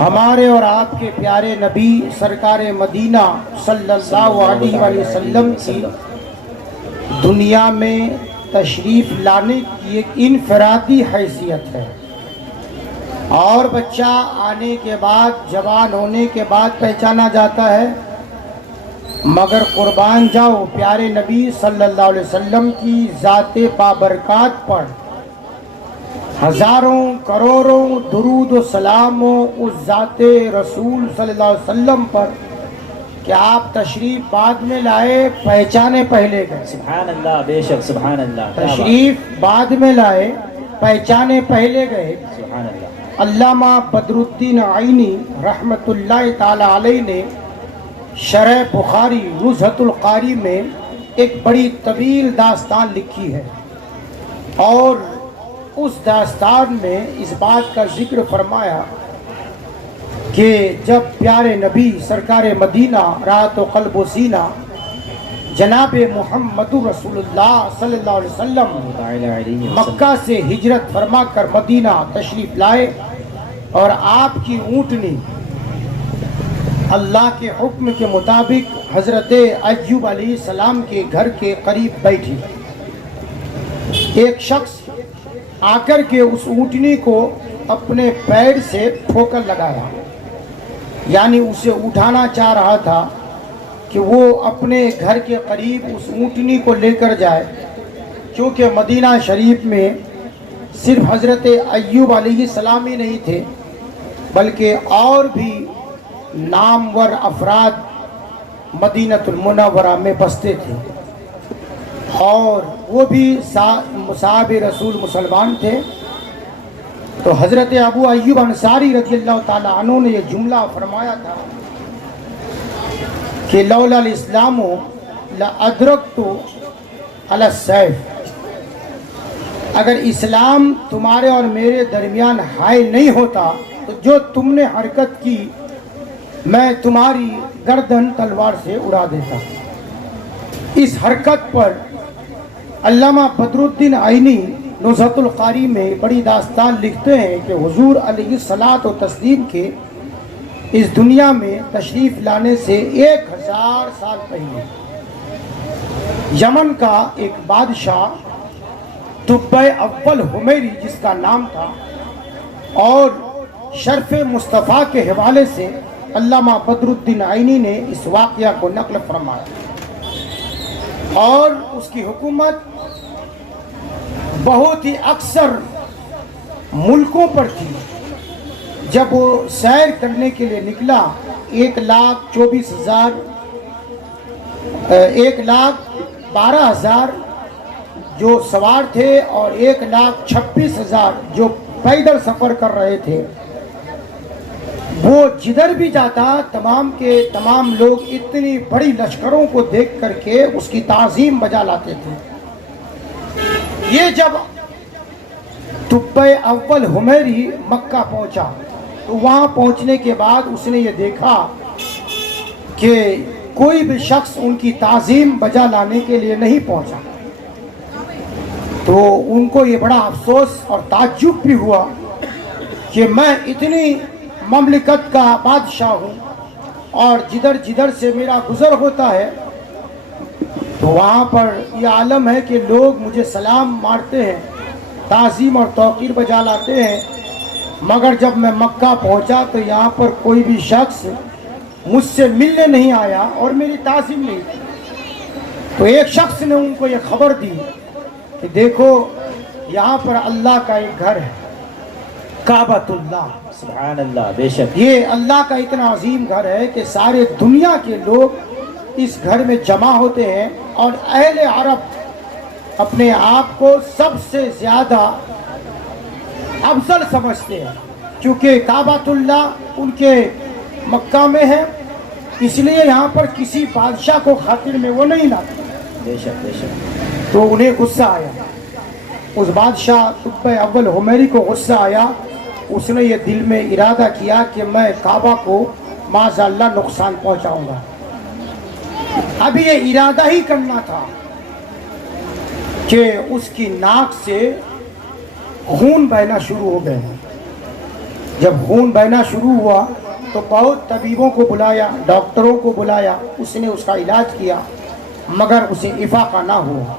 ہمارے اور آپ کے پیارے نبی سرکار مدینہ صلی اللہ علیہ وآلہ وسلم کی دنیا میں تشریف لانے کی ایک انفرادی حیثیت ہے، اور بچہ آنے کے بعد، جوان ہونے کے بعد پہچانا جاتا ہے، مگر قربان جاؤ پیارے نبی صلی اللہ علیہ وسلم کی ذات بابرکات پر ہزاروں کروڑوں درود و سلام ہو اس ذات رسول صلی اللہ علیہ وسلم پر کہ آپ تشریف بعد میں لائے، پہچانے پہلے گئے۔ سبحان اللہ، بے شک سبحان اللہ، تشریف بعد میں لائے، پہچانے پہلے گئے۔ سبحان اللہ۔ علامہ بدر الدین عینی رحمت اللہ تعالی علیہ نے شرح بخاری نزہۃ القاری میں ایک بڑی طویل داستان لکھی ہے، اور اس داستان میں اس بات کا ذکر فرمایا کہ جب پیارے نبی سرکار مدینہ راحت و قلب و سینہ جناب محمد رسول اللہ صلی اللہ علیہ وسلم مکہ سے ہجرت فرما کر مدینہ تشریف لائے، اور آپ کی اونٹنی اللہ کے حکم کے مطابق حضرت ایوب علیہ السلام کے گھر کے قریب بیٹھی، ایک شخص آ کر کے اس اونٹنی کو اپنے پیر سے ٹھوکر لگایا، یعنی اسے اٹھانا چاہ رہا تھا کہ وہ اپنے گھر کے قریب اس اونٹنی کو لے کر جائے، کیونکہ مدینہ شریف میں صرف حضرت ایوب علیہ السلام ہی نہیں تھے، بلکہ اور بھی نامور افراد مدینہ المنورہ میں بستے تھے، اور وہ بھی صحابہ رسول مسلمان تھے۔ تو حضرت ابو ایوب انصاری رضی اللہ تعالیٰ عنہ نے یہ جملہ فرمایا تھا کہ لولا الاسلام لادرکت علی السیف، اگر اسلام تمہارے اور میرے درمیان حائل نہیں ہوتا تو جو تم نے حرکت کی میں تمہاری گردن تلوار سے اڑا دیتا۔ اس حرکت پر علامہ بدر الدین عینی نزہۃ القاری میں بڑی داستان لکھتے ہیں کہ حضور علیہ الصلاۃ و تسلیم کے اس دنیا میں تشریف لانے سے 1000 سال پہلے یمن کا ایک بادشاہ تبع اول حمیری جس کا نام تھا، اور شرف مصطفیٰ کے حوالے سے علامہ بدر الدین عینی نے اس واقعہ کو نقل فرمایا، اور اس کی حکومت بہت ہی اکثر ملکوں پر تھی۔ جب وہ سیر کرنے کے لیے نکلا 1,12,000 جو سوار تھے اور 1,26,000 جو پیدل سفر کر رہے تھے، وہ جدھر بھی جاتا تمام کے تمام لوگ اتنی بڑی لشکروں کو دیکھ کر کے اس کی تعظیم بجا لاتے تھے۔ یہ جب تبع اول حمیری مکہ پہنچا تو وہاں پہنچنے کے بعد اس نے یہ دیکھا کہ کوئی بھی شخص ان کی تعظیم بجا لانے کے لیے نہیں پہنچا، تو ان کو یہ بڑا افسوس اور تعجب بھی ہوا کہ میں اتنی مملکت کا بادشاہ ہوں اور جدھر جدھر سے میرا گزر ہوتا ہے تو وہاں پر یہ عالم ہے کہ لوگ مجھے سلام مارتے ہیں، تعظیم اور توقیر بجا لاتے ہیں، مگر جب میں مکہ پہنچا تو یہاں پر کوئی بھی شخص مجھ سے ملنے نہیں آیا اور میری تعظیم نہیں کی۔ تو ایک شخص نے ان کو یہ خبر دی کہ دیکھو یہاں پر اللہ کا ایک گھر ہے، کعبۃ اللہ، سبحان اللہ، بے شک یہ اللہ کا اتنا عظیم گھر ہے کہ سارے دنیا کے لوگ اس گھر میں جمع ہوتے ہیں، اور اہل عرب اپنے آپ کو سب سے زیادہ افضل سمجھتے ہیں، کیونکہ کعبۃ اللہ ان کے مکہ میں ہے، اس لیے یہاں پر کسی بادشاہ کو خاطر میں وہ نہیں لاتے۔ بے شک بے شک۔ تو انہیں غصہ آیا، اس بادشاہ تبع اول حمیری کو غصہ آیا، اس نے یہ دل میں ارادہ کیا کہ میں کعبہ کو معاذ اللہ نقصان پہنچاؤں گا۔ ابھی یہ ارادہ ہی کرنا تھا کہ اس کی ناک سے خون بہنا شروع ہو گئے، جب خون بہنا شروع ہوا تو بہت طبیبوں کو بلایا، ڈاکٹروں کو بلایا، اس نے اس کا علاج کیا مگر اسے افاقہ نہ ہوا۔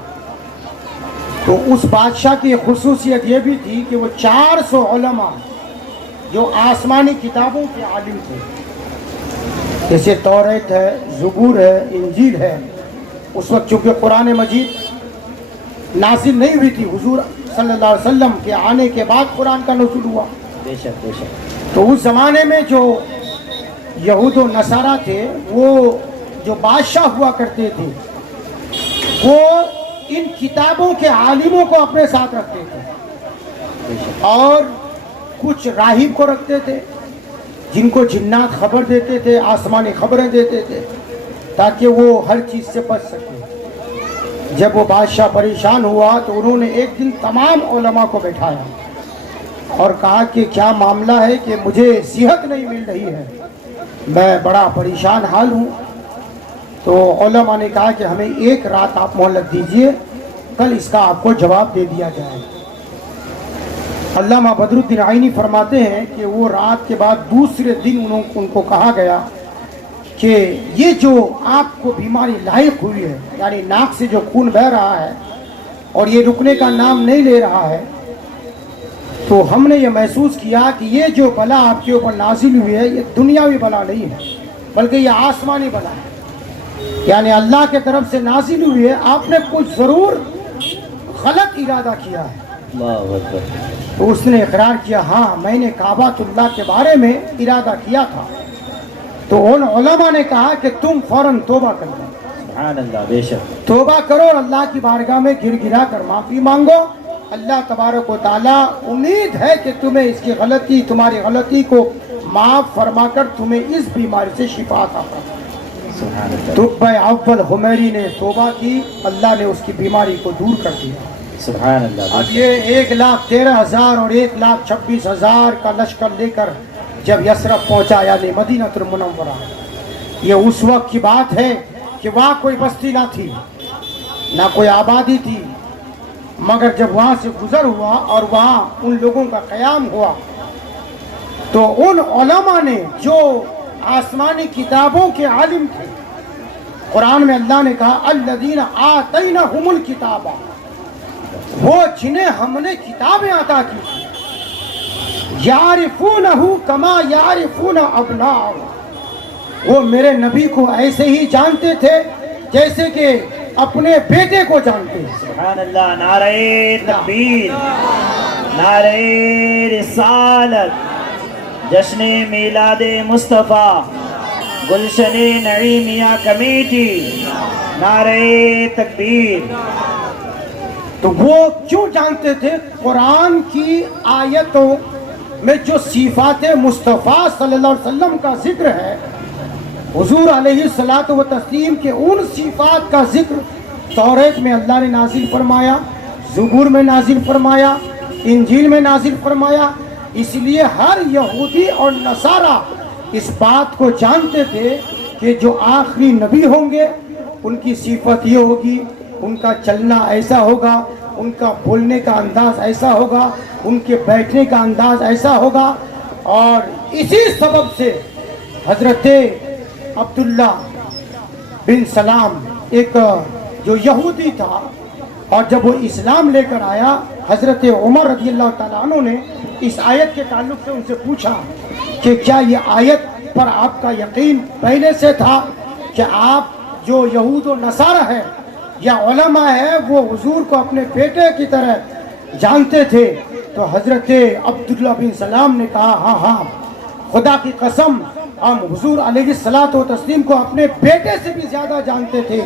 تو اس بادشاہ کی خصوصیت یہ بھی تھی کہ وہ 400 علماء جو آسمانی کتابوں کے عالم تھے، جیسے توریت ہے، زبور ہے، انجیل ہے، اس وقت چونکہ قرآن مجید نازل نہیں ہوئی تھی، حضور صلی اللہ علیہ وسلم کے آنے کے بعد قرآن کا نزول ہوا۔ بے شک بے شک تو اس زمانے میں جو یہود و نصارہ تھے، وہ جو بادشاہ ہوا کرتے تھے، وہ ان کتابوں کے عالموں کو اپنے ساتھ رکھتے تھے اور کچھ راہب کو رکھتے تھے جن کو جنات خبر دیتے تھے، آسمانی خبریں دیتے تھے تاکہ وہ ہر چیز سے بچ سکے۔ جب وہ بادشاہ پریشان ہوا تو انہوں نے ایک دن تمام علماء کو بٹھایا اور کہا کہ کیا معاملہ ہے کہ مجھے صحت نہیں مل رہی ہے، میں بڑا پریشان حال ہوں۔ تو علماء نے کہا کہ ہمیں ایک رات آپ مہلت دیجئے، کل اس کا آپ کو جواب دے دیا جائے۔ علامہ بدر الدین عینی فرماتے ہیں کہ وہ رات کے بعد دوسرے دن ان کو کہا گیا کہ یہ جو آپ کو بیماری لاحق ہوئی ہے، یعنی ناک سے جو خون بہہ رہا ہے اور یہ رکنے کا نام نہیں لے رہا ہے، تو ہم نے یہ محسوس کیا کہ یہ جو بلا آپ کے اوپر نازل ہوئی ہے یہ دنیاوی بلا نہیں ہے بلکہ یہ آسمانی بلا ہے، یعنی اللہ کے طرف سے نازل ہوئی ہے، آپ نے کچھ ضرور غلط ارادہ کیا ہے۔ اللہ اکبر۔ تو اس نے اقرار کیا، ہاں میں نے کعبۃ اللہ کے بارے میں ارادہ کیا تھا۔ تو ان علماء نے کہا کہ تم فوراً توبہ کر لو، سبحان اللہ، بے شک توبہ کرو اور اللہ کی بارگاہ میں گر گرا کر معافی مانگو۔ اللہ تبارک و تعالیٰ امید ہے کہ تمہیں اس کی غلطی، تمہاری غلطی کو معاف فرما کر تمہیں اس بیماری سے شفا عطا فرمائے۔ سبحان اللہ، طب اول حمیری نے توبہ کی، اللہ نے اس کی بیماری کو دور کر دیا۔ سبحان اللہ۔ اب یہ 1,13,000 اور 1,26,000 کا لشکر لے کر جب یثرب پہنچا، یعنی مدینہ المنورہ، یہ اس وقت کی بات ہے کہ وہاں کوئی بستی نہ تھی، نہ کوئی آبادی تھی، مگر جب وہاں سے گزر ہوا اور وہاں ان لوگوں کا قیام ہوا تو ان علماء نے جو آسمانی کتابوں کے عالم تھے، قرآن میں اللہ نے کہا الذین آتیناہم الکتاب، وہ جنہیں ہم نے کتابیں عطا کی تھی، یعرفونہ کما یعرفون ابناءہم، وہ میرے نبی کو ایسے ہی جانتے تھے جیسے کہ اپنے بیٹے کو جانتے ہیں۔ سبحان اللہ، نعرہ تکبیر، نعرہ رسالت، جشن میلاد مصطفیٰ، گلشن نعیمیہ کمیٹی، نعرہ تکبیر۔ تو وہ کیوں جانتے تھے؟ قرآن کی آیتوں میں جو صفات مصطفیٰ صلی اللہ علیہ وسلم کا ذکر ہے، حضور علیہ الصلوۃ والتسلیم کے ان صفات کا ذکر توریت میں اللہ نے نازل فرمایا، زبور میں نازل فرمایا، انجیل میں نازل فرمایا۔ اس لیے ہر یہودی اور نصارہ اس بات کو جانتے تھے کہ جو آخری نبی ہوں گے ان کی صفت یہ ہوگی، ان کا چلنا ایسا ہوگا، ان کا بولنے کا انداز ایسا ہوگا، ان کے بیٹھنے کا انداز ایسا ہوگا۔ اور اسی سبب سے حضرت عبداللہ بن سلام ایک جو یہودی تھا، اور جب وہ اسلام لے کر آیا، حضرت عمر رضی اللہ تعالیٰ عنہ نے اس آیت کے تعلق سے ان سے پوچھا کہ کیا یہ آیت پر آپ کا یقین پہلے سے تھا کہ آپ جو یہود و نصارہ ہے یا علماء ہے وہ حضور کو اپنے بیٹے کی طرح جانتے تھے؟ تو حضرت عبداللہ بن سلام نے کہا ہاں ہاں، خدا کی قسم ہم حضور علیہ الصلوۃ والتسلیم کو اپنے بیٹے سے بھی زیادہ جانتے تھے،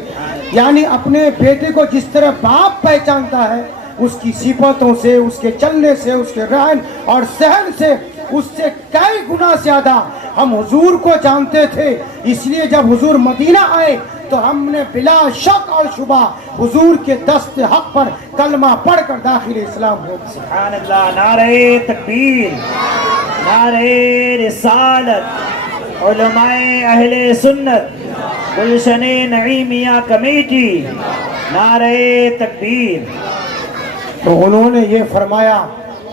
یعنی اپنے بیٹے کو جس طرح باپ پہچانتا ہے اس کی صفتوں سے، اس کے چلنے سے، اس کے رہن اور سہن سے، اس سے کئی گنا زیادہ ہم حضور کو جانتے تھے۔ اس لیے جب حضور مدینہ آئے تو ہم نے بلا شک اور شبہ حضور کے دست حق پر کلمہ پڑھ کر داخل اسلام ہو۔ سبحان اللہ، نعرہ تکبیر، نعرہ رسالت، علماء اہل سنت، گلشن نعیمیہ کمیٹی، نعرہ تکبیر۔ تو انہوں نے یہ فرمایا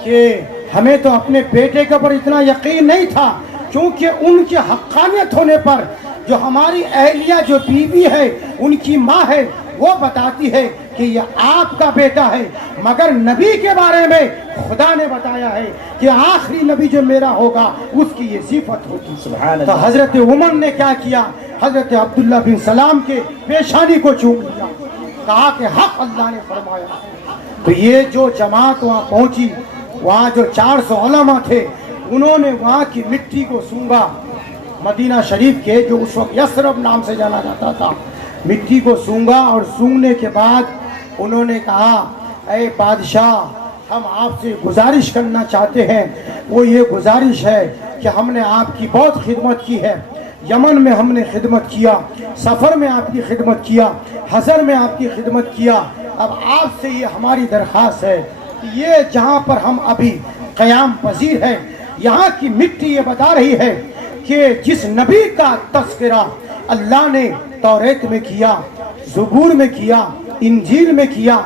کہ ہمیں تو اپنے بیٹے کے اوپر اتنا یقین نہیں تھا، کیونکہ ان کی حقانیت ہونے پر جو ہماری اہلیہ جو بیوی ہے، ان کی ماں ہے، وہ بتاتی ہے کہ یہ آپ کا بیٹا ہے، مگر نبی کے بارے میں خدا نے بتایا ہے کہ آخری نبی جو میرا ہوگا اس کی یہ صفت ہوگی۔ سبحان تو اللہ۔ حضرت عمر نے کیا کیا؟ حضرت عبداللہ بن سلام کے پیشانی کو چوم لیا، کہا کہ حق اللہ نے فرمایا۔ تو یہ جو جماعت وہاں پہنچی، وہاں جو 400 علماء تھے، انہوں نے وہاں کی مٹی کو سونگا، مدینہ شریف کے جو اس وقت یثرب نام سے جانا جاتا تھا، مٹی کو سونگا، اور سونگنے کے بعد انہوں نے کہا اے بادشاہ، ہم آپ سے گزارش کرنا چاہتے ہیں۔ وہ یہ گزارش ہے کہ ہم نے آپ کی بہت خدمت کی ہے، یمن میں ہم نے خدمت کیا، سفر میں آپ کی خدمت کیا، حضر میں آپ کی خدمت کیا، اب آپ سے یہ ہماری درخواست ہے کہ یہ جہاں پر ہم ابھی قیام پذیر ہیں، یہاں کی مٹی یہ بتا رہی ہے کہ جس نبی کا تذکرہ اللہ نے توریت میں کیا، زبور میں کیا، انجیل میں کیا،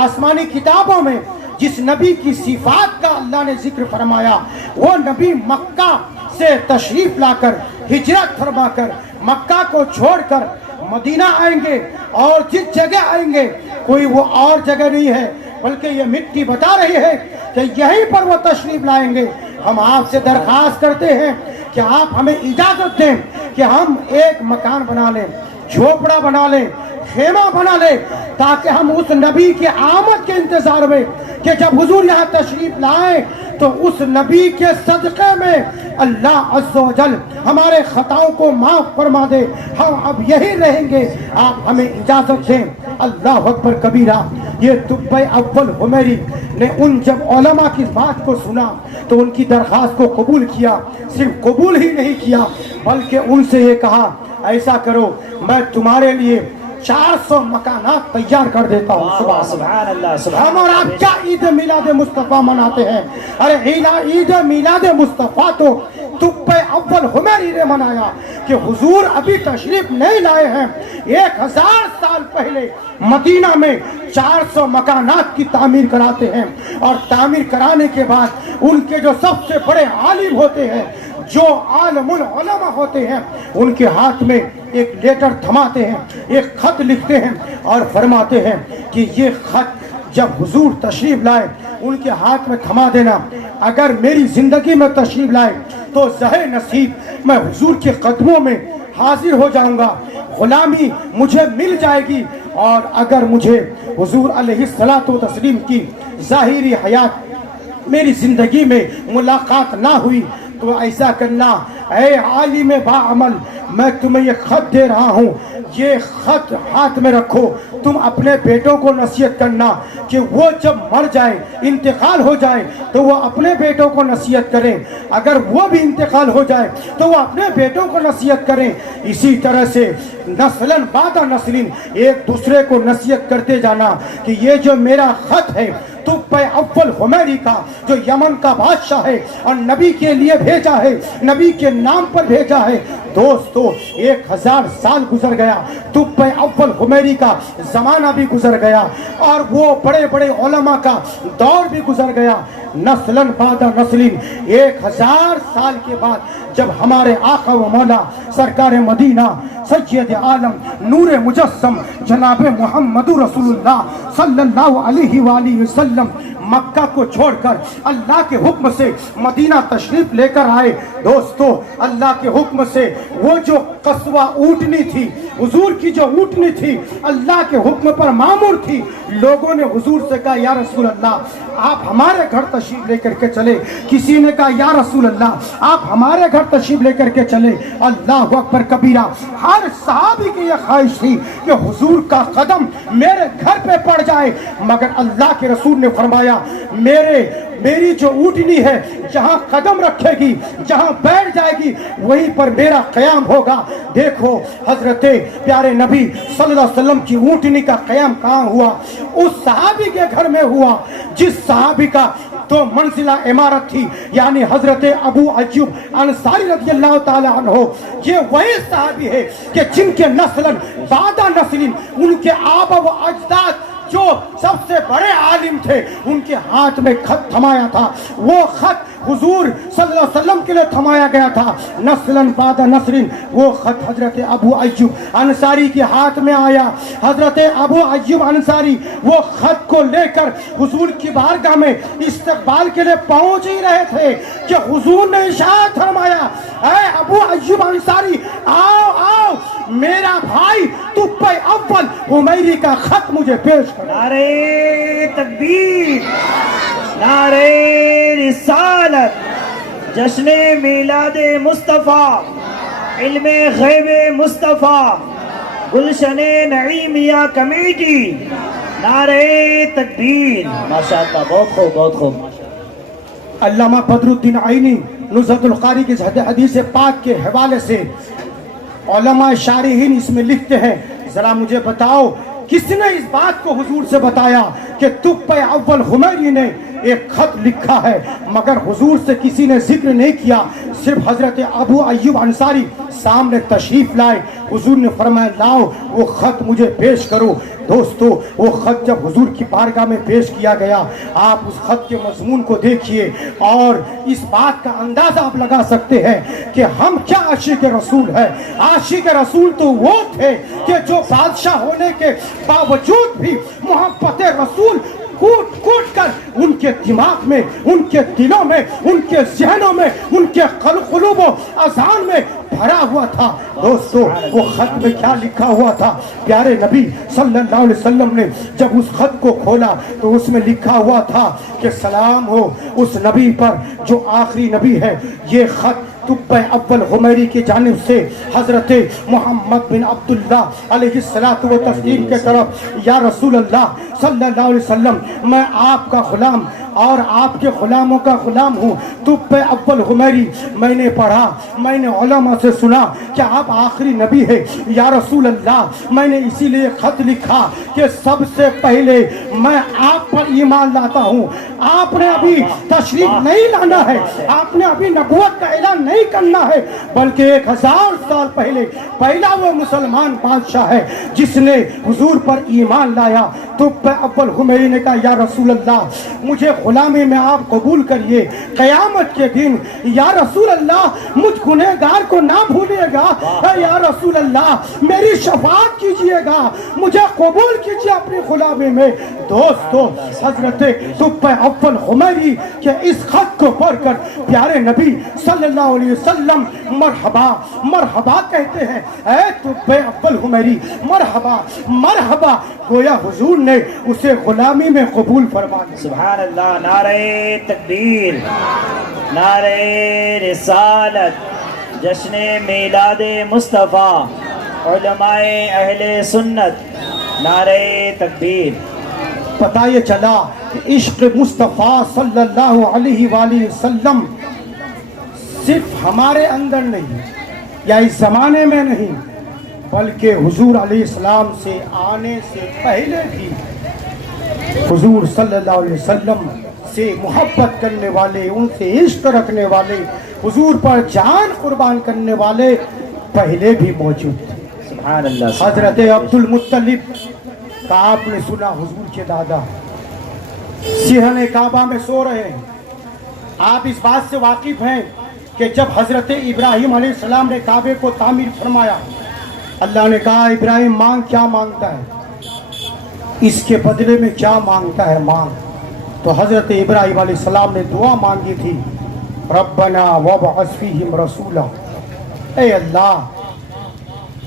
آسمانی کتابوں میں جس نبی کی صفات کا اللہ نے ذکر فرمایا، وہ نبی مکہ سے تشریف لا کر، ہجرت فرما کر، مکہ کو چھوڑ کر مدینہ آئیں گے، اور جس جگہ آئیں گے کوئی وہ اور جگہ نہیں ہے، بلکہ یہ مٹی بتا رہی ہے کہ یہیں پر وہ تشریف لائیں گے۔ ہم آپ سے درخواست کرتے ہیں کہ آپ ہمیں اجازت دیں کہ ہم ایک مکان بنا لیں، جھوپڑا بنا لیں، خیمہ بنا لیں، تاکہ ہم اس نبی کے آمد کے انتظار میں کہ جب حضور یہاں تشریف لائیں تو اس نبی کے صدقے میں اللہ عز و جل ہمارے خطاؤں کو معاف فرما دے، ہم اب یہی رہیں گے، آپ ہمیں اجازت دیں۔ اللہ اکبر کبیرہ۔ یہ طب اول حمیری نے ان جب علماء کی بات کو سنا تو ان کی درخواست کو قبول کیا، صرف قبول ہی نہیں کیا بلکہ ان سے یہ کہا ایسا کرو، میں تمہارے لیے 400 مکانات تیار کر دیتا ہوں۔ سبحان اللہ، سبحان ہم اور آپ کیا عید میلاد مصطفیٰ مناتے ہیں؟ ارے عید میلاد مصطفیٰ تو طب اول حمیری نے منایا کہ حضور ابھی تشریف نہیں لائے ہیں، 1000 سال پہلے مدینہ میں 400 مکانات کی تعمیر کراتے ہیں، اور تعمیر کرانے کے بعد ان کے جو سب سے بڑے عالم ہوتے ہیں، جو عالم العلماء ہوتے ہیں، ان کے ہاتھ میں ایک لیٹر تھماتے ہیں، ایک خط لکھتے ہیں اور فرماتے ہیں کہ یہ خط جب حضور تشریف لائے ان کے ہاتھ میں تھما دینا، اگر میری زندگی میں تشریف لائے تو زہر نصیب میں حضور کے قدموں میں حاضر ہو جاؤں گا، غلامی مجھے مل جائے گی، اور اگر مجھے حضور علیہ الصلوۃ والتسلیم کی ظاہری حیات میری زندگی میں ملاقات نہ ہوئی تو ایسا کرنا، اے عالم باعمل، میں تمہیں یہ خط دے رہا ہوں، یہ خط ہاتھ میں رکھو، تم اپنے بیٹوں کو نصیحت کرنا کہ وہ جب مر جائے، انتقال ہو جائے تو وہ اپنے بیٹوں کو نصیحت کریں، اگر وہ بھی انتقال ہو جائے تو وہ اپنے بیٹوں کو نصیحت کریں، اسی طرح سے نسلاً بعد نسلین ایک دوسرے کو نصیحت کرتے جانا کہ یہ جو میرا خط ہے طب اول حمیری کا، جو یمن کا بادشاہ ہے اور نبی کے لیے بھیجا ہے، نبی کے نام پر بھیجا ہے۔ دوستو 1000 سال گزر گیا، طب اول حمیری کا زمانہ بھی گزر گیا، اور وہ بڑے بڑے علماء کا دور بھی گزر گیا، نسلاً بعد نسلین 1000 سال کے بعد جب ہمارے آقا و مولا سرکار مدینہ سید عالم نور مجسم جناب محمد رسول اللہ صلی اللہ علیہ وآلہ وسلم مکہ کو چھوڑ کر اللہ کے حکم سے مدینہ تشریف لے کر آئے، دوستو اللہ کے حکم سے وہ جو قصوہ اونٹنی تھی، حضور کی جو اونٹنی تھی، اللہ کے حکم پر معمور تھی، لوگوں نے حضور سے کہا یا رسول اللہ آپ ہمارے گھر تشریف لے کر کے چلے، کسی نے کہا یا رسول اللہ آپ ہمارے گھر تشریف لے کر کے چلے۔ اللہ اکبر کبیرہ۔ ہر صحابی کی یہ خواہش تھی کہ حضور کا قدم میرے گھر پہ پڑ جائے، مگر اللہ کے رسول نے فرمایا میری جو اونٹنی ہے جہاں قدم رکھے گی، جہاں بیٹھ جائے گی، وہیں پر میرا قیام ہوگا۔ دیکھو حضرت پیارے نبی صلی اللہ علیہ وسلم کی اونٹنی کا قیام کہاں ہوا؟ اس صحابی کے گھر میں ہوا جس صحابی کا تو منزلہ عمارت تھی، یعنی حضرت ابو ایوب انصاری رضی اللہ تعالی عنہ۔ یہ وہی صحابی ہے کہ جن کے نسلاً بعد نسلین ان کے آبا و اجداد جو سب سے بڑے عالم تھے ان کے ہاتھ میں خط تھمایا تھا، وہ خط حضور صلی اللہ علیہ وسلم کے لیے تھمایا گیا تھا، نسلاً بعد نسرین۔ وہ خط حضرت ابو ایوب انصاری کے ہاتھ میں آیا۔ حضرت ابو ایوب انصاری وہ خط کو لے کر حضور کی بارگاہ میں استقبال کے لیے پہنچ ہی رہے تھے کہ حضور نے ارشاد فرمایا، اے ابو ایوب انصاری آؤ آؤ، میرا بھائی طب اول حمیری کا خط مجھے پیش کرو۔ نعرہ تکبیر، نعرہ رسالت، جشن میلاد مصطفیٰ، علم غیب مصطفیٰ، گلشن نعیمیہ کمیٹی، نعرہ تکبیر۔ ماشاءاللہ، بہت خوب، بہت خوب۔ علامہ بدر الدین عینی نزہت القاری کی حدیث پاک کے حوالے سے علماء شارحین اس میں لکھتے ہیں، ذرا مجھے بتاؤ کس نے اس بات کو حضور سے بتایا کہ طب اول حمیری نے ایک خط لکھا ہے، مگر حضور سے کسی نے ذکر نہیں کیا، صرف حضرت ابو ایوب انصاری سامنے تشریف لائے، حضور نے فرمایا لاؤ وہ خط مجھے پیش کرو۔ دوستو وہ خط جب حضور کی بارگاہ میں پیش کیا گیا، آپ اس خط کے مضمون کو دیکھیے اور اس بات کا اندازہ آپ لگا سکتے ہیں کہ ہم کیا عاشق رسول ہے۔ عاشق رسول تو وہ تھے کہ جو بادشاہ ہونے کے باوجود بھی محبت رسول کوٹ کوٹ کر ان کے دماغ میں، ان کے دلوں میں، ان کے ذہنوں میں، ان کے قلوب و اذہان میں بھرا ہوا تھا۔ دوستو وہ خط میں کیا لکھا ہوا تھا؟ پیارے نبی صلی اللہ علیہ وسلم نے جب اس خط کو کھولا تو اس میں لکھا ہوا تھا کہ سلام ہو اس نبی پر جو آخری نبی ہے۔ یہ خط طب اول حمیری کی جانب سے حضرت محمد بن عبداللہ علیہ الصلوۃ والتسلیم کے طرف، یا رسول اللہ صلی اللہ علیہ وسلم، میں آپ کا غلام اور آپ کے غلاموں کا غلام ہوں۔ طب اول حمیری میں نے پڑھا، میں نے علماء سے سنا کہ آپ آخری نبی ہے۔ یا رسول اللہ میں نے اسی لیے خط لکھا کہ سب سے پہلے میں آپ پر ایمان لاتا ہوں۔ آپ نے ابھی تشریف نہیں لانا ہے، آپ نے ابھی نبوت کا اعلان نہیں کرنا ہے، بلکہ 1000 سال پہلے پہلا وہ مسلمان بادشاہ ہے جس نے حضور پر ایمان لایا۔ طب اول حمیری نے کہا یا رسول اللہ مجھے غلامی میں آپ قبول کریے، قیامت کے دن یا رسول اللہ مجھ گنہگار کو نہ بھولیے گا، یا رسول اللہ میری شفاعت کیجئے گا، مجھے قبول کیجئے اپنی غلامی میں۔ دوستو حضرت طب اول حمیری کے اس خط کو پڑھ کر پیارے نبی صلی اللہ علیہ وسلم مرحبا مرحبا کہتے ہیں، اے طب اول حمیری مرحبا مرحبا، گویا حضور نے اسے غلامی میں قبول فرما دیا۔ سبحان اللہ، نعرہ تکبیر، نعرہ رسالت، جشن میلاد مصطفیٰ، علماء اہل سنت، نعرہ تکبیر۔ پتہ یہ چلا کہ عشق مصطفیٰ صلی اللہ علیہ وآلہ وسلم صرف ہمارے اندر نہیں یا اس زمانے میں نہیں، بلکہ حضور علیہ السلام سے آنے سے پہلے بھی حضور صلی اللہ علیہ وسلم سے محبت کرنے والے، ان سے عشق رکھنے والے، حضور پر جان قربان کرنے والے پہلے بھی موجود تھے۔ سبحان اللہ۔ حضرت عبد المطلب کا آپ نے سنا، حضور کے دادا صحن کعبہ میں سو رہے ہیں۔ آپ اس بات سے واقف ہیں کہ جب حضرت ابراہیم علیہ السلام نے کعبے کو تعمیر فرمایا، اللہ نے کہا ابراہیم مانگ، کیا مانگتا ہے، اس کے بدلے میں کیا مانگتا ہے مانگ۔ تو حضرت ابراہیم علیہ السلام نے دعا مانگی تھی، ربنا وابعث فیہم رسولا، اے اللہ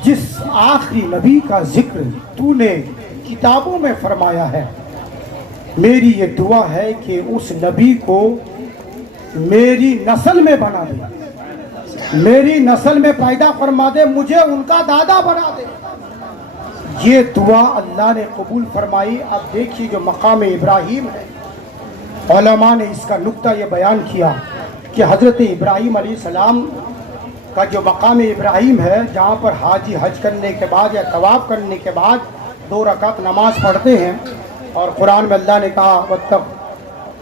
جس آخری نبی کا ذکر تو نے کتابوں میں فرمایا ہے، میری یہ دعا ہے کہ اس نبی کو میری نسل میں بنا دے، میری نسل میں پیدا فرما دے، مجھے ان کا دادا بنا دے۔ یہ دعا اللہ نے قبول فرمائی۔ اب دیکھیے جو مقام ابراہیم ہے، علماء نے اس کا نقطہ یہ بیان کیا کہ حضرت ابراہیم علیہ السلام کا جو مقام ابراہیم ہے، جہاں پر حاجی حج کرنے کے بعد یا طواف کرنے کے بعد 2 رکعت نماز پڑھتے ہیں، اور قرآن میں اللہ نے کہا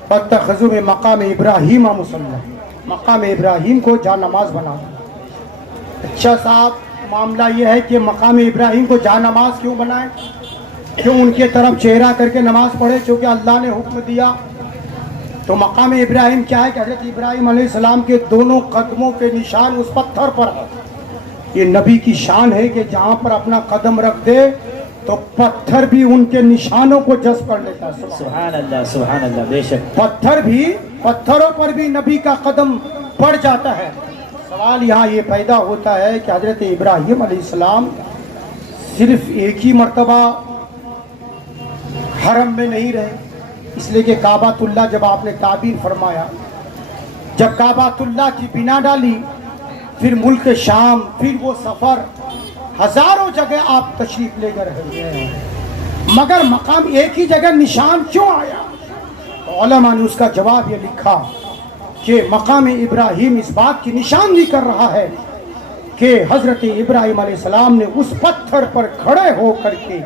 وَاتَّخَذُوا مِن مقام ابراہیم مصلی، مقام ابراہیم کو جا نماز بنا دیا۔ اچھا صاحب معاملہ یہ ہے کہ مقام ابراہیم کو جا نماز کیوں بنائے؟ کیوں ان کے طرف چہرہ کر کے نماز پڑھے؟ چونکہ اللہ نے حکم دیا. تو مقام ابراہیم کیا ہے کہ حضرت ابراہیم علیہ السلام کے دونوں قدموں کے نشان اس پتھر پر ہے. یہ نبی کی شان ہے کہ جہاں پر اپنا قدم رکھ دے تو پتھر بھی ان کے نشانوں کو جذب کر لیتا ہے. سبحان اللہ بے شک. پتھروں پر بھی نبی کا قدم پڑ جاتا ہے. سوال یہاں یہ پیدا ہوتا ہے کہ حضرت ابراہیم علیہ السلام صرف ایک ہی مرتبہ حرم میں نہیں رہے، اس لیے کہ کعبۃ اللہ جب آپ نے تعبیر فرمایا، جب کعبۃ اللہ کی بنا ڈالی، پھر ملک شام، پھر وہ سفر، ہزاروں جگہ آپ تشریف لے کر رہے، مگر مقام ایک ہی جگہ نشان کیوں آیا؟ تو علماء نے اس کا جواب یہ لکھا کہ مقام ابراہیم اس بات کی نشاندہی کر رہا ہے کہ حضرت ابراہیم علیہ السلام نے اس پتھر پر کھڑے ہو کر کے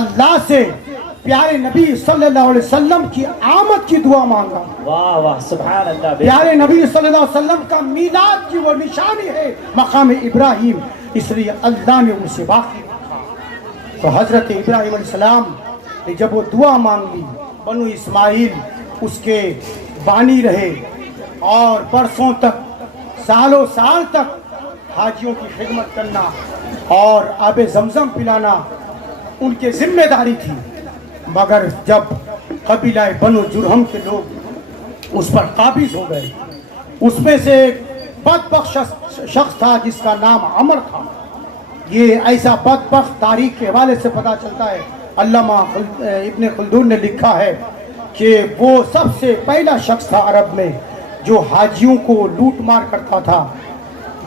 اللہ سے پیارے نبی صلی اللہ علیہ وسلم کی آمد کی دعا مانگا. واہ واہ سبحان اللہ. پیارے نبی صلی اللہ علیہ وسلم کا میلاد کی وہ نشانی ہے مقام ابراہیم، اس لیے اللہ نے ان سے باقی رکھا. تو حضرت ابراہیم علیہ السلام نے جب وہ دعا مانگ لی، بنو اسماعیل اس کے بانی رہے اور برسوں تک، سالوں سال تک حاجیوں کی خدمت کرنا اور آب زمزم پلانا ان کے ذمہ داری تھی. مگر جب قبیلہ بنو جرہم کے لوگ اس پر قابض ہو گئے، اس میں سے ایک بدبخت شخص تھا جس کا نام عمر تھا. یہ ایسا بدبخت تاریخ کے حوالے سے پتہ چلتا ہے، علامہ ابن خلدون نے لکھا ہے کہ وہ سب سے پہلا شخص تھا عرب میں جو حاجیوں کو لوٹ مار کرتا تھا.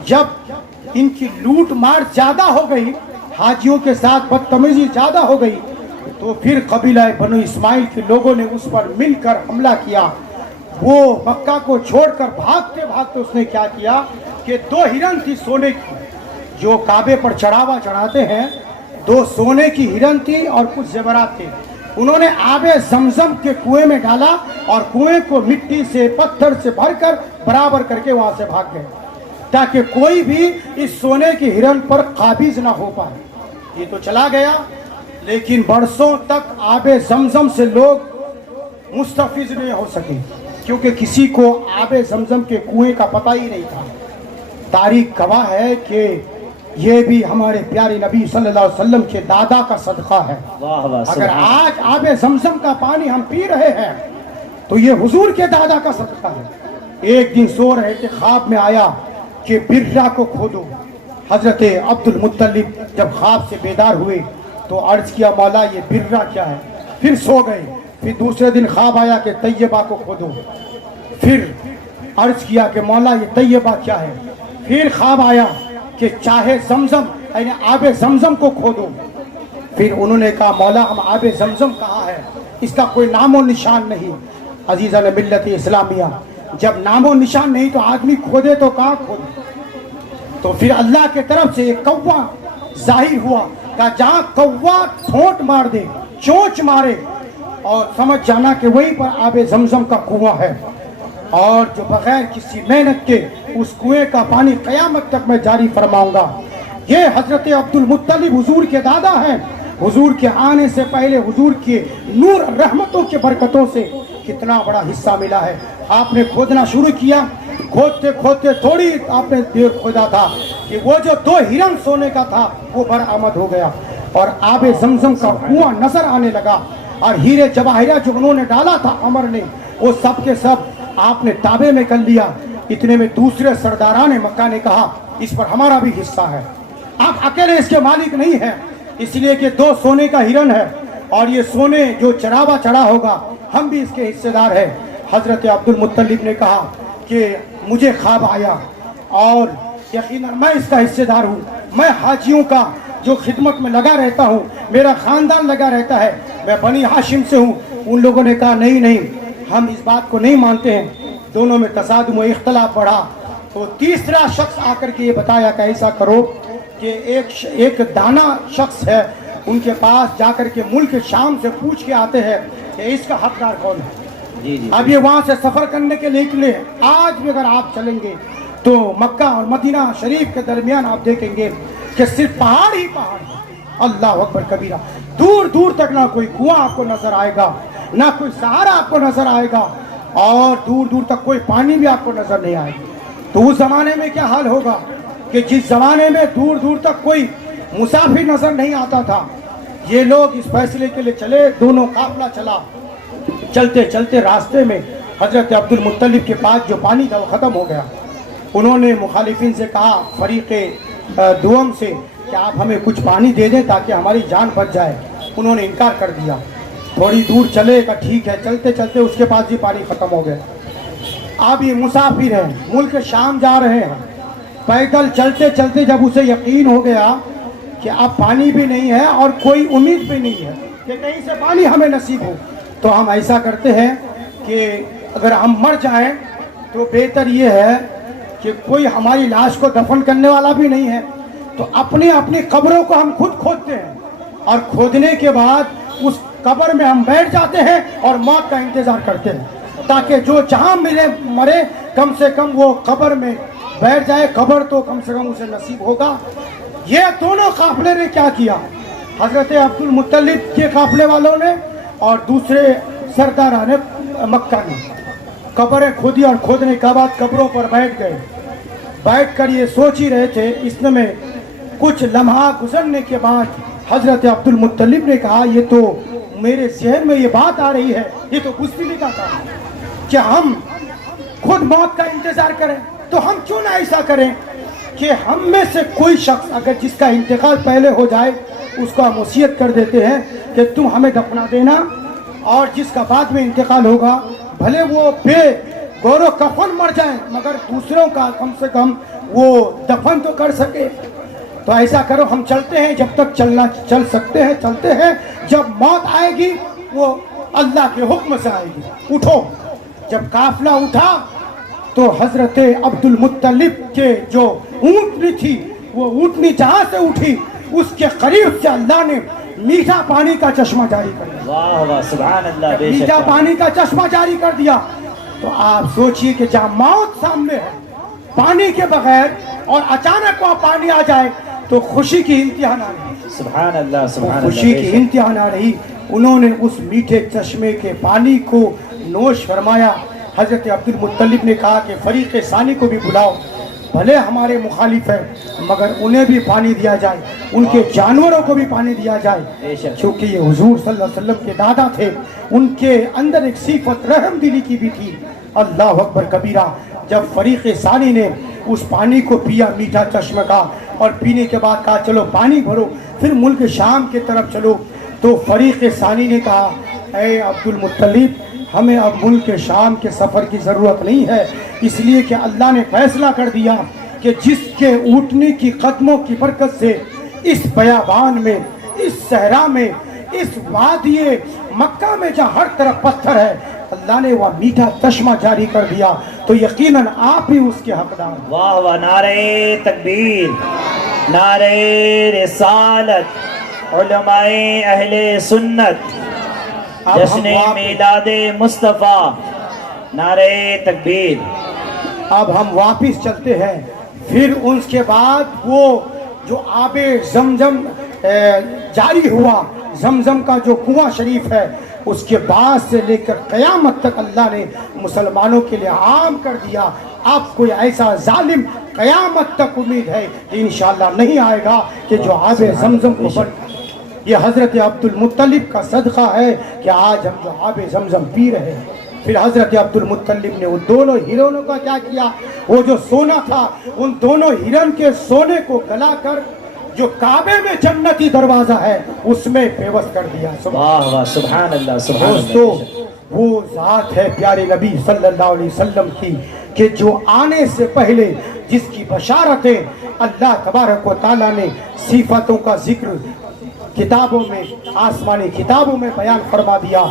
جب ان کی لوٹ مار زیادہ ہو گئی، حاجیوں کے ساتھ بدتمیزی زیادہ ہو گئی، تو پھر قبیلہ بنو اسماعیل کے لوگوں نے اس پر مل کر حملہ کیا. وہ مکہ کو چھوڑ کر بھاگتے بھاگتے اس نے کیا کیا کہ 2 ہرن تھی سونے کی، جو کعبے پر چڑھاوا چڑھاتے ہیں، 2 سونے کی ہرن تھی اور کچھ زیورات تھے. انہوں نے آب زمزم کے کنویں میں ڈالا اور کنویں کو مٹی سے پتھر سے بھر کر برابر کر کے وہاں سے بھاگ گئے تاکہ کوئی بھی اس سونے کی ہرن پر قابض نہ ہو پائے. یہ تو چلا گیا، لیکن برسوں تک آب زمزم سے لوگ مستفیض نہیں ہو سکے کیونکہ کسی کو آب زمزم کے کنویں کا پتہ ہی نہیں تھا. تاریخ گواہ ہے کہ یہ بھی ہمارے پیارے نبی صلی اللہ علیہ وسلم کے دادا کا صدقہ ہے. اگر آج آب زمزم کا پانی ہم پی رہے ہیں تو یہ حضور کے دادا کا صدقہ ہے. ایک دن سو رہے تھے، خواب میں آیا کہ برہ کو کھودو. حضرت عبد المطلب جب خواب سے بیدار ہوئے تو عرض کیا مولا یہ برہ کیا ہے؟ پھر سو گئے. پھر دوسرے دن خواب آیا کہ طیبہ کو کھودو. پھر عرض کیا کہ مولا یہ طیبہ کیا ہے؟ پھر خواب آیا کہ چاہے زمزم یعنی آب زمزم کو کھودو. پھر انہوں نے کہا مولا ہم آب زمزم کہاں ہے؟ اس کا کوئی نام و نشان نہیں. عزیزان ملت اسلامیہ، جب نام و نشان نہیں تو آدمی کھودے تو کہاں کھودے؟ تو پھر اللہ کے طرف سے ایک کوا ظاہر ہوا کہ جہاں کوا ٹھونٹ مار دے، چونچ مارے، اور سمجھ جانا کہ وہیں پر آب زمزم کا کنواں ہے، اور جو بغیر کسی محنت کے اس کنویں کا پانی قیامت تک میں جاری فرماؤں گا. یہ حضرت عبد المطلب حضور کے دادا ہیں. حضور کے آنے سے پہلے حضور کے نور رحمتوں کے برکتوں سے کتنا بڑا حصہ ملا ہے. آپ نے کھودنا شروع کیا، کھودتے کھودتے تھوڑی آپ نے دیر کھودا تھا کہ وہ جو 2 ہرن سونے کا تھا وہ برآمد ہو گیا اور آب زمزم کا کنواں نظر آنے لگا. اور ہیرے جواہرہ جو انہوں نے ڈالا تھا عمر نے، وہ سب کے سب آپ نے تابع میں کر لیا. اتنے میں دوسرے سرداران مکہ نے کہا اس پر ہمارا بھی حصہ ہے، آپ اکیلے اس کے مالک نہیں ہیں، اس لیے کہ 2 سونے کا ہرن ہے اور یہ سونے جو چراوا چڑھا ہوگا ہم بھی اس کے حصے دار ہیں. حضرت عبد المطلب نے کہا کہ مجھے خواب آیا اور یقیناً میں اس کا حصے دار ہوں، میں حاجیوں کا جو خدمت میں لگا رہتا ہوں، میرا خاندان لگا رہتا ہے، میں بنی ہاشم سے ہوں. ان لوگوں نے کہا نہیں ہم اس بات کو نہیں مانتے ہیں. دونوں میں تصادم و اختلاف بڑھا تو تیسرا شخص آ کر کے یہ بتایا کہ ایسا کرو کہ ایک دانا شخص ہے، ان کے پاس جا کر کے ملک شام سے پوچھ کے آتے ہیں کہ اس کا حقدار کون ہے. اب یہ وہاں سے سفر کرنے کے لیے نکلے. آج بھی اگر آپ چلیں گے تو مکہ اور مدینہ شریف کے درمیان آپ دیکھیں گے کہ صرف پہاڑ ہی پہاڑ ہے. اللہ اکبر کبیرہ. دور دور تک نہ کوئی کنواں آپ کو نظر آئے گا، نہ کوئی سہارا آپ کو نظر آئے گا، اور دور دور تک کوئی پانی بھی آپ کو نظر نہیں آئے گا۔ تو اس زمانے میں کیا حال ہوگا کہ جس زمانے میں دور دور تک کوئی مسافر نظر نہیں آتا تھا، یہ لوگ اس فیصلے کے لیے چلے، دونوں قافلہ چلا، چلتے چلتے راستے میں حضرت عبد المطلب کے پاس جو پانی تھا وہ ختم ہو گیا۔ انہوں نے مخالفین سے کہا، فریق دوم سے، کہ آپ ہمیں کچھ پانی دے دیں تاکہ ہماری جان بچ جائے۔ انہوں نے انکار کر دیا۔ تھوڑی دور چلے گا، ٹھیک ہے، چلتے چلتے اس کے پاس بھی پانی ختم ہو گیا۔ اب یہ مسافر ہیں، ملک شام جا رہے ہیں، پیدل چلتے چلتے جب اسے یقین ہو گیا کہ اب پانی بھی نہیں ہے اور کوئی امید بھی نہیں ہے کہ کہیں سے پانی ہمیں نصیب ہو، تو ہم ایسا کرتے ہیں کہ اگر ہم مر جائیں تو بہتر یہ ہے کہ کوئی ہماری لاش کو دفن کرنے والا بھی نہیں ہے، تو اپنی اپنی قبروں کو ہم خود کھودتے ہیں، اور کھودنے کے بعد اس قبر میں ہم بیٹھ جاتے ہیں اور موت کا انتظار کرتے ہیں، تاکہ جو جہاں مرے کم سے کم وہ قبر میں بیٹھ جائے، قبر تو کم سے کم اسے نصیب ہوگا۔ یہ دونوں قافلے نے کیا کیا، حضرت عبد المطلب کے قافلے والوں نے اور دوسرے سرداران مکہ نے قبریں کھودی، اور کھودنے کے بعد قبروں پر بیٹھ گئے۔ بیٹھ کر یہ سوچ ہی رہے تھے، اس میں کچھ لمحہ گزرنے کے بعد حضرت عبد المطلب نے کہا، یہ تو میرے ذہن میں یہ بات آ رہی ہے، یہ تو بزدلی کا کام ہے کہ ہم خود موت کا انتظار کریں، تو ہم کیوں نہ ایسا کریں کہ ہم میں سے کوئی شخص اگر جس کا انتقال پہلے ہو جائے اس کو ہم وصیت کر دیتے ہیں کہ تم ہمیں دفنا دینا، اور جس کا بعد میں انتقال ہوگا بھلے وہ بے گور و کفن مر جائیں مگر دوسروں کا کم سے کم وہ دفن تو کر سکے۔ تو ایسا کرو، ہم چلتے ہیں، جب تک چل سکتے ہیں چلتے ہیں، جب موت آئے گی وہ اللہ کے حکم سے آئے گی، اٹھو۔ جب قافلہ اٹھا تو حضرت عبد المطلب کے جو اونٹنی تھی، وہ اونٹنی جہاں سے اٹھی اس کے قریب سے اللہ نے میٹھا پانی کا چشمہ جاری کر دیا۔ واہ واہ سبحان اللہ، بے شک میٹھا پانی کا چشمہ جاری کر دیا۔ تو آپ سوچئے کہ جہاں موت سامنے ہے پانی کے بغیر، اور اچانک وہاں پانی آ جائے تو خوشی کی انتہا نہ رہی، سبحان اللہ سبحان اللہ، خوشی بے کی شک۔ انتہا نہ رہی۔ انہوں نے اس میٹھے چشمے کے پانی کو نوش فرمایا۔ حضرت عبد المطلب نے کہا کہ فریق ثانی کو بھی بلاؤ، بھلے ہمارے مخالف ہیں مگر انہیں بھی پانی دیا جائے، ان کے جانوروں کو بھی پانی دیا بے جائے، شک۔ کیونکہ یہ حضور صلی اللہ علیہ وسلم کے دادا تھے، ان کے اندر ایک صفت رحم دلی کی بھی تھی۔ اللہ اکبر کبیرہ۔ جب فریق ثانی نے اس پانی کو پیا، میٹھا چشمہ کا، اور پینے کے بعد کہا چلو پانی بھرو، پھر ملک شام کی طرف چلو، تو فریق ثانی نے کہا اے عبد المطلب، ہمیں اب ملک شام کے سفر کی ضرورت نہیں ہے، اس لیے کہ اللہ نے فیصلہ کر دیا کہ جس کے اونٹنی کی قدموں کی برکت سے اس بیابان میں، اس صحرا میں، اس وادی مکہ میں جہاں ہر طرف پتھر ہے، اللہ نے وہ میٹھا چشمہ جاری کر دیا، تو یقیناً آپ بھی اس کے حقدار ہیں۔ واہ واہ، نعرہ تکبیر، نعرہ رسالت، علماء اہل سنت، اب جشن ہم میلاد مصطفیٰ، نعرہ تکبیر۔ اب ہم واپس چلتے ہیں۔ پھر اس کے بعد وہ جو آب زمزم جاری ہوا، زمزم کا جو کنواں شریف ہے، اس کے بعد سے لے کر قیامت تک اللہ نے مسلمانوں کے لیے عام کر دیا۔ اب کوئی ایسا ظالم قیامت تک امید ہے کہ انشاءاللہ نہیں آئے گا کہ جو آب زمزم کو بن۔ یہ حضرت عبد المطلب کا صدقہ ہے کہ آج ہم جو آب زمزم پی رہے ہیں۔ پھر حضرت عبد المطلب نے وہ دونوں ہرنوں کا کیا کیا، وہ جو سونا تھا ان دونوں ہرن کے سونے کو گلا کر جو کعبے میں جنتی دروازہ ہے اس میں پیوست کر دیا۔ واہ واہ سبحان اللہ سبحان اللہ، دوستو، بے شک۔ وہ ذات ہے پیارے نبی صلی اللہ علیہ وسلم کی کہ جو آنے سے پہلے جس کی بشارتیں اللہ تبارک و تعالیٰ نے صفاتوں کا ذکر کتابوں میں، آسمانی کتابوں میں بیان فرما دیا۔